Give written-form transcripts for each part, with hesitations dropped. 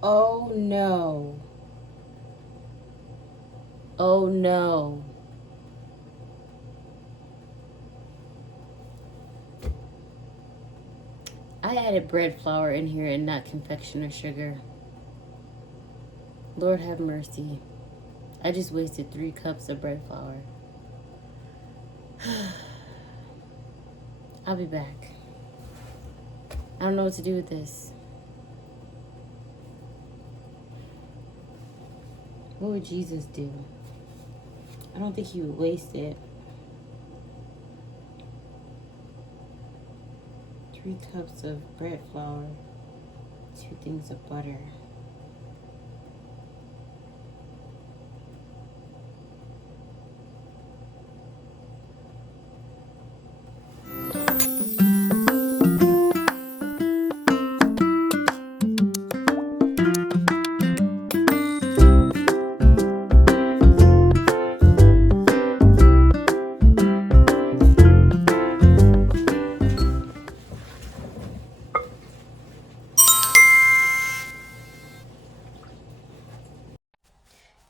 Oh no. Oh no. I added bread flour in here and not confectioner sugar. Lord have mercy. I just wasted 3 cups of bread flour. I'll be back. I don't know what to do with this. What would Jesus do? I don't think he would waste it. 3 cups of bread flour, 2 things of butter.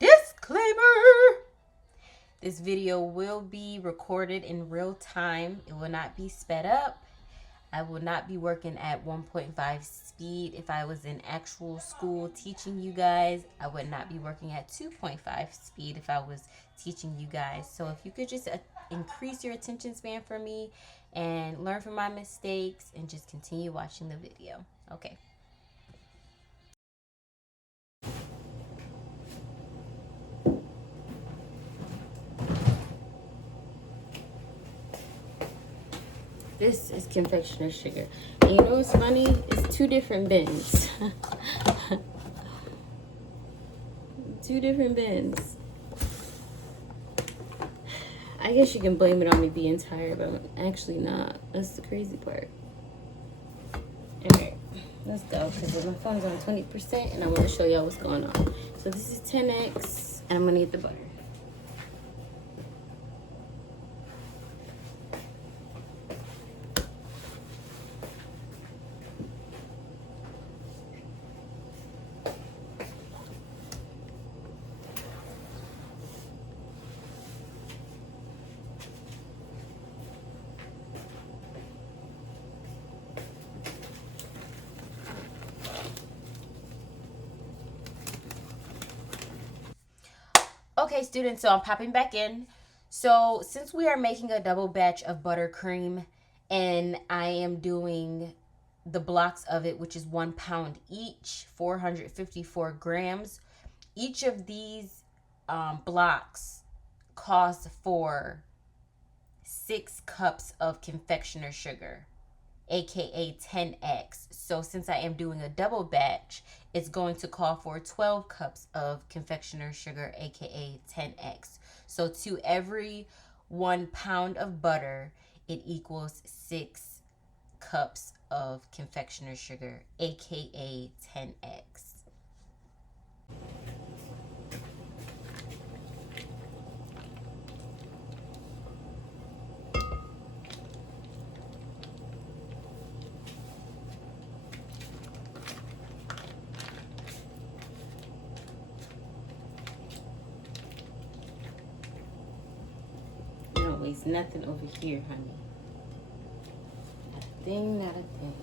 Disclaimer! This video will be recorded in real time. It will not be sped up. I will not be working at 1.5 speed. If I was in actual school teaching you guys, I would not be working at 2.5 speed if I was teaching you guys. So if you could just increase your attention span for me and learn from my mistakes and just continue watching the video. Okay. This is confectioner sugar. And you know what's funny? It's 2 different bins. 2 different bins. I guess you can blame it on me being tired, but I'm actually not. That's the crazy part. Alright, let's go. Because my phone's on 20% and I want to show y'all what's going on. So this is 10x and I'm going to get the butter. Okay, students, so I'm popping back in. So since we are making a double batch of buttercream and I am doing the blocks of it, which is 1 pound each, 454 grams, each of these blocks calls for 6 cups of confectioner sugar, aka 10x. So since I am doing a double batch, it's going to call for 12 cups of confectioner sugar, aka 10x. So to every 1 pound of butter, it equals 6 cups of confectioner sugar, aka 10x. Don't waste nothing over here, honey. Not a thing, not a thing.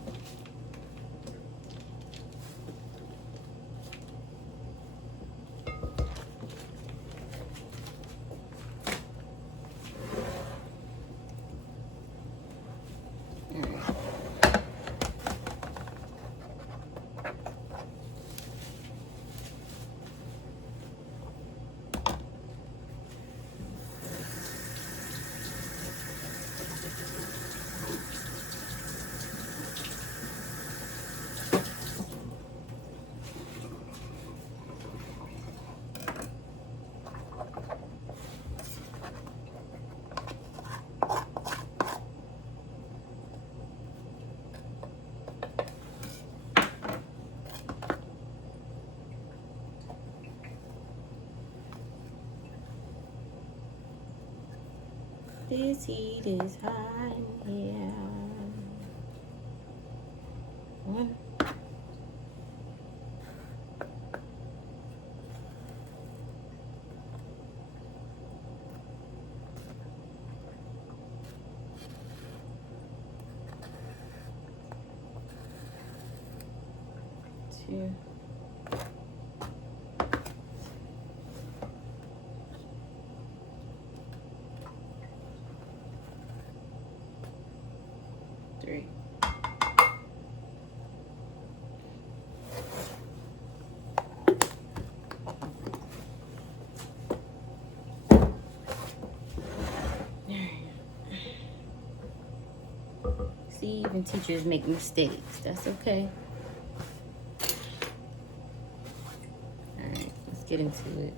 This heat is hot in here. 2, 3. See, even teachers make mistakes. That's okay. Alright, let's get into it.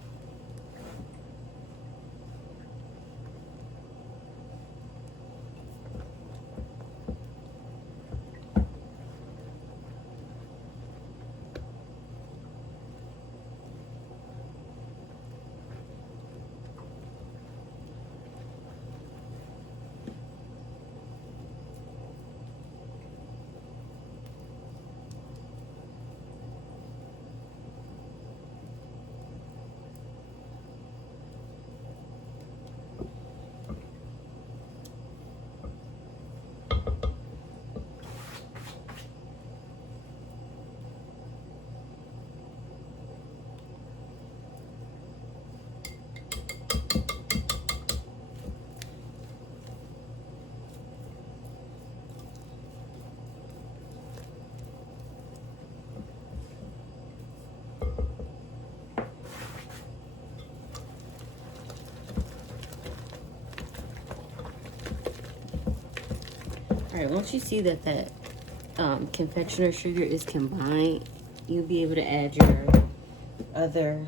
Alright, once you see that confectioner sugar is combined, you'll be able to add your other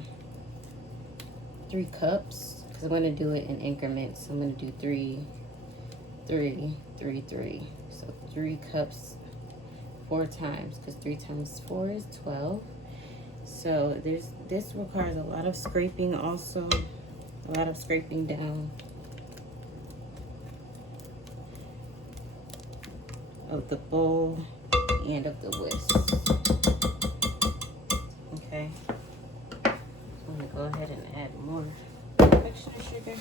3 cups, because I'm going to do it in increments. I'm going to do 3, 3, 3, 3. So 3 cups 4 times, because 3 times 4 is 12. So this requires a lot of scraping also, a lot of scraping down of the bowl and of the whisk. Okay, so I'm gonna go ahead and add more extra sugar.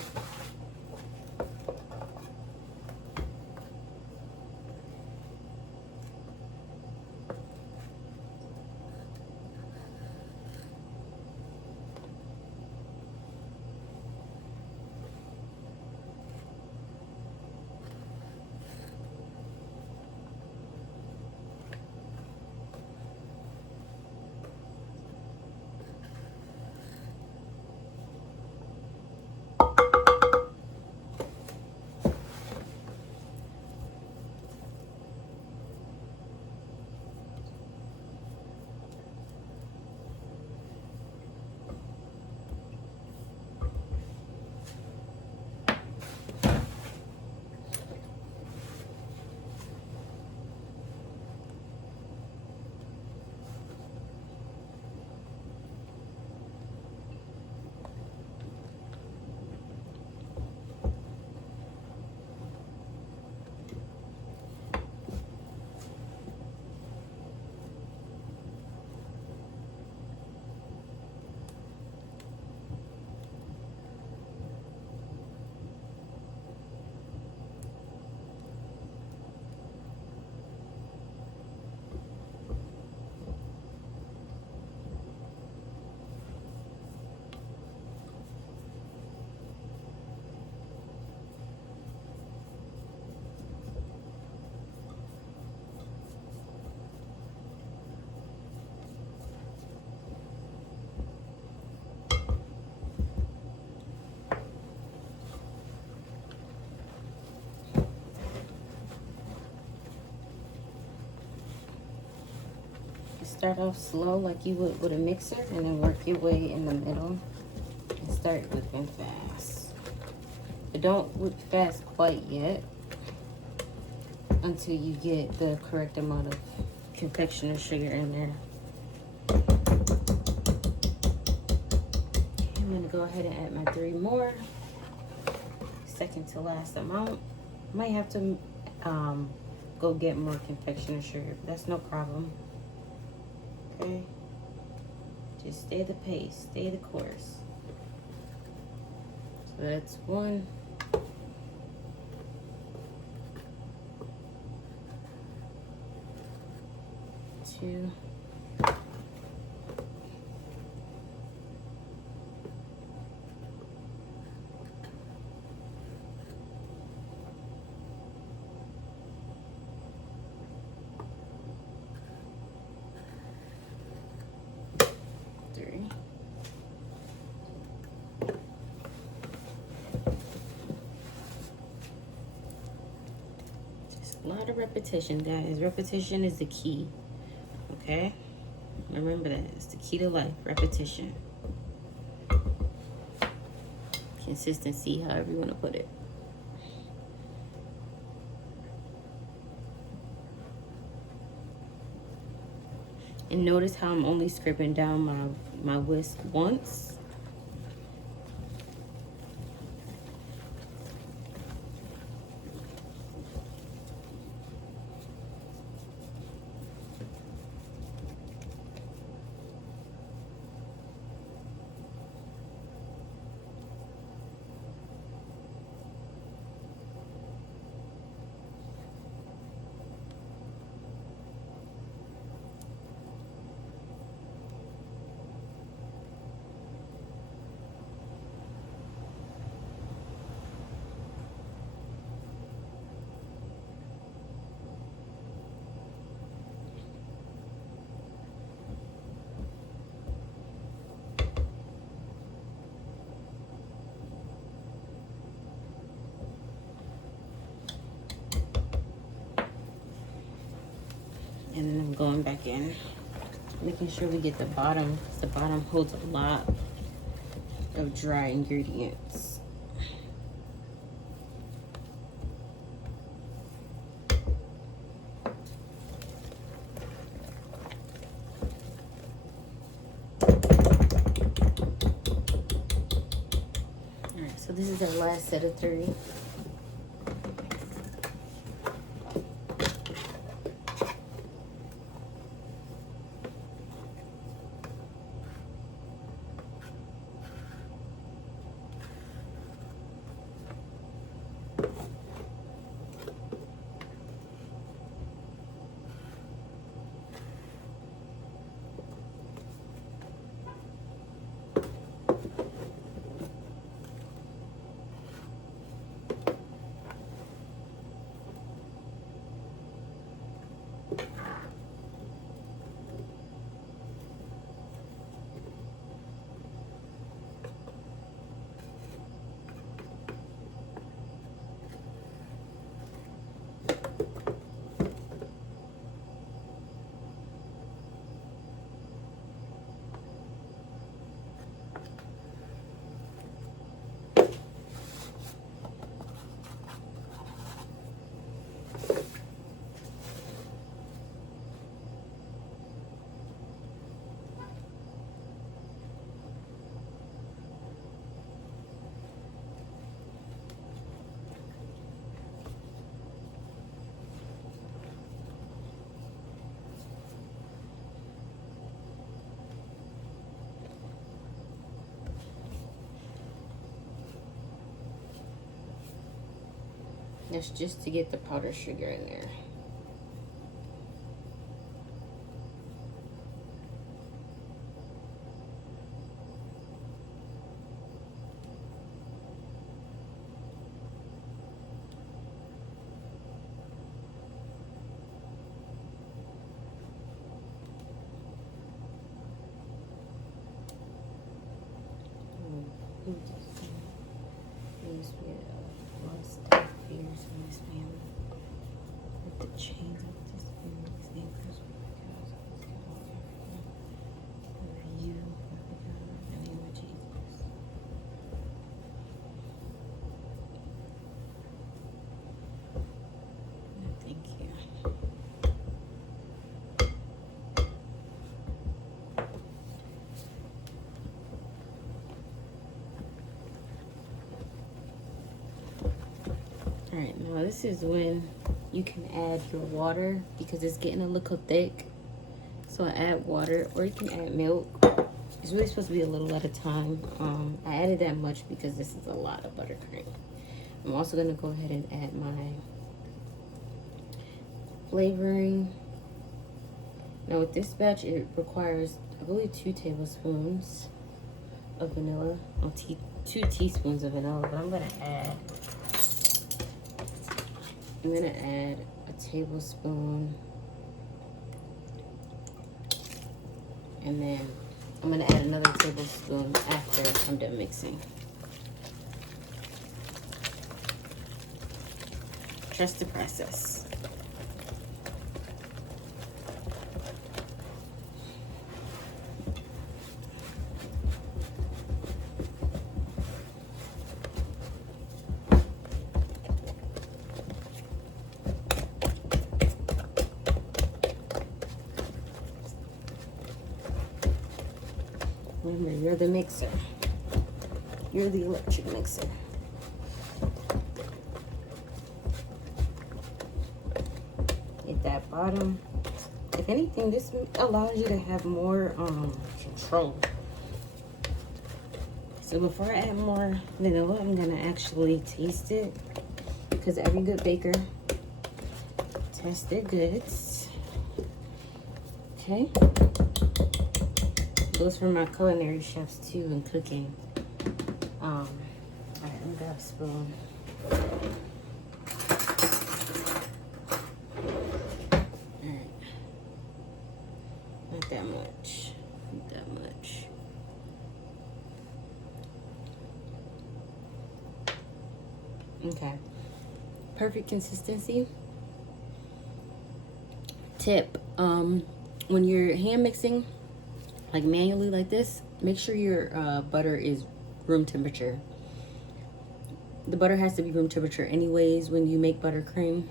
Start off slow like you would with a mixer, and then work your way in the middle and start whipping fast. But don't whip fast quite yet until you get the correct amount of confectioner sugar in there. I'm gonna go ahead and add my 3 more. Second to last amount. Might have to go get more confectioner sugar, but that's no problem. Okay, just stay the pace, stay the course. So that's 1, 2, repetition, guys. Repetition is the key. Okay? Remember that. It's the key to life. Repetition. Consistency, however you want to put it. And notice how I'm only scraping down my whisk once. And then I'm going back in, making sure we get the bottom, because the bottom holds a lot of dry ingredients. Alright, so this is our last set of 3. That's just to get the powdered sugar in there. Alright, now this is when you can add your water because it's getting a little thick. So I add water, or you can add milk. It's really supposed to be a little at a time. I added that much because this is a lot of buttercream. I'm also going to go ahead and add my flavoring. Now with this batch, it requires, I believe, 2 tablespoons of vanilla. Oh, 2 teaspoons of vanilla, but I'm going to add a tablespoon, and then I'm going to add another tablespoon after I'm done mixing. Trust the process. Remember, you're the mixer. You're the electric mixer. Hit that bottom. If anything, this allows you to have more control. So before I add more vanilla, I'm gonna actually taste it, because every good baker tests their goods. Okay. Goes for my culinary chefs too in cooking. All right, let me grab a spoon. All right, not that much, not that much. Okay, perfect consistency. Tip, when you're hand mixing, like manually like this, make sure your butter is room temperature. The butter has to be room temperature anyways when you make buttercream,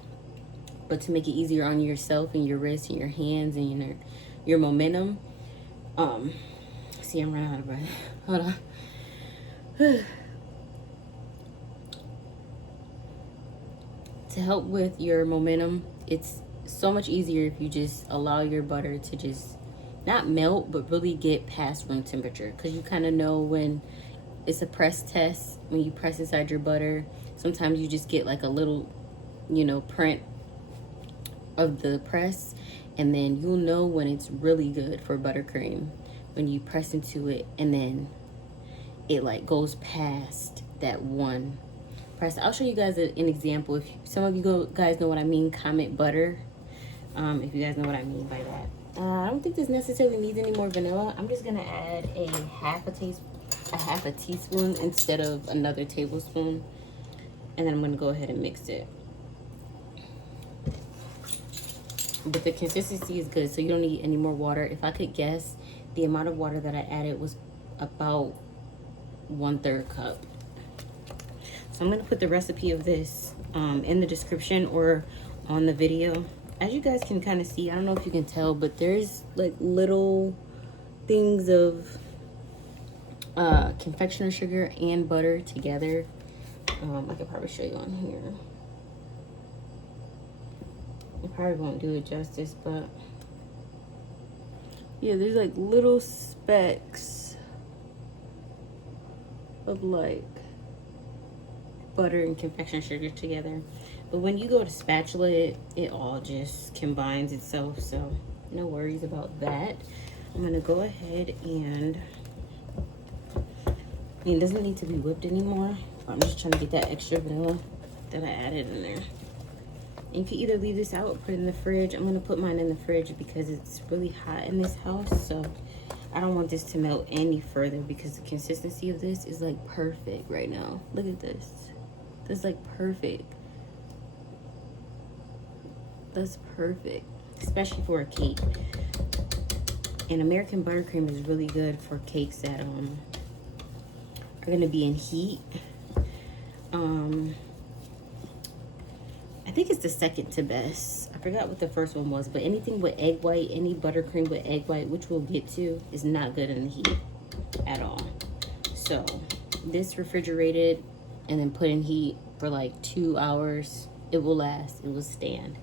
but to make it easier on yourself and your wrists and your hands and your momentum. See, I'm running out of breath. Hold on. To help with your momentum, it's so much easier if you just allow your butter to just not melt, but really get past room temperature, because you kind of know when it's a press test. When you press inside your butter, sometimes you just get like a little, print of the press, and then you'll know when it's really good for buttercream when you press into it and then it like goes past that one press. I'll show you guys an example. If some of you guys know what I mean, comment butter if you guys know what I mean by that. I don't think this necessarily needs any more vanilla. I'm just gonna add a half a teaspoon instead of another tablespoon, and then I'm gonna go ahead and mix it. But the consistency is good, so you don't need any more water. If I could guess, the amount of water that I added was about 1/3 cup. So I'm gonna put the recipe of this in the description or on the video. As you guys can kind of see, I don't know if you can tell, but there's like little things of confectioner sugar and butter together. I could probably show you on here. I probably won't do it justice, but yeah, there's like little specks of like butter and confection sugar together. But when you go to spatula it, it all just combines itself, so no worries about that. I'm gonna go ahead and, it doesn't need to be whipped anymore. I'm just trying to get that extra vanilla that I added in there. And you can either leave this out or put it in the fridge. I'm gonna put mine in the fridge because it's really hot in this house, so I don't want this to melt any further, because the consistency of this is like perfect right now. Look at this. That's like perfect. That's perfect, especially for a cake. And American buttercream is really good for cakes that are gonna be in heat. I think it's the second to best. I forgot what the first one was, but anything with egg white, any buttercream with egg white, which we'll get to, is not good in the heat at all. So this refrigerated and then put in heat for like 2 hours, it will last, it will stand.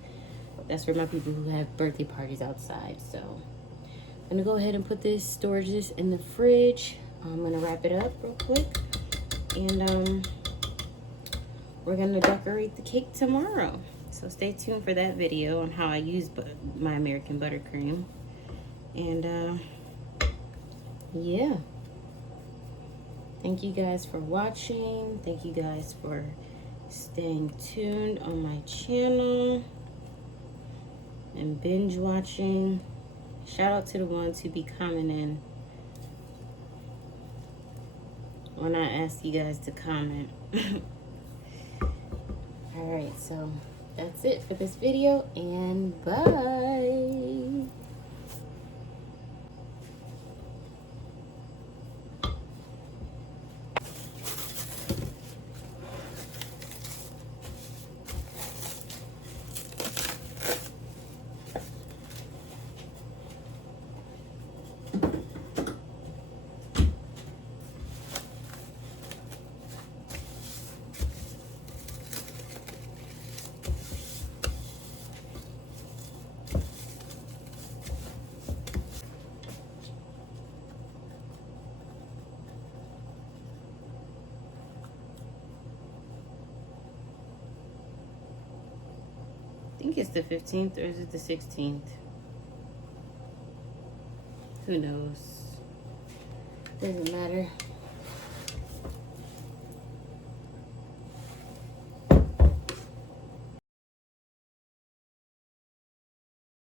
That's for my people who have birthday parties outside. So I'm gonna go ahead and put this, storage this in the fridge. I'm gonna wrap it up real quick, and we're gonna decorate the cake tomorrow. So stay tuned for that video on how I use my American buttercream. And yeah, thank you guys for watching. Thank you guys for staying tuned on my channel and binge watching. Shout out to the ones who be commenting when I ask you guys to comment. All right, so that's it for this video, and bye. think it's the 15th, or is it the 16th? Who knows? Doesn't matter.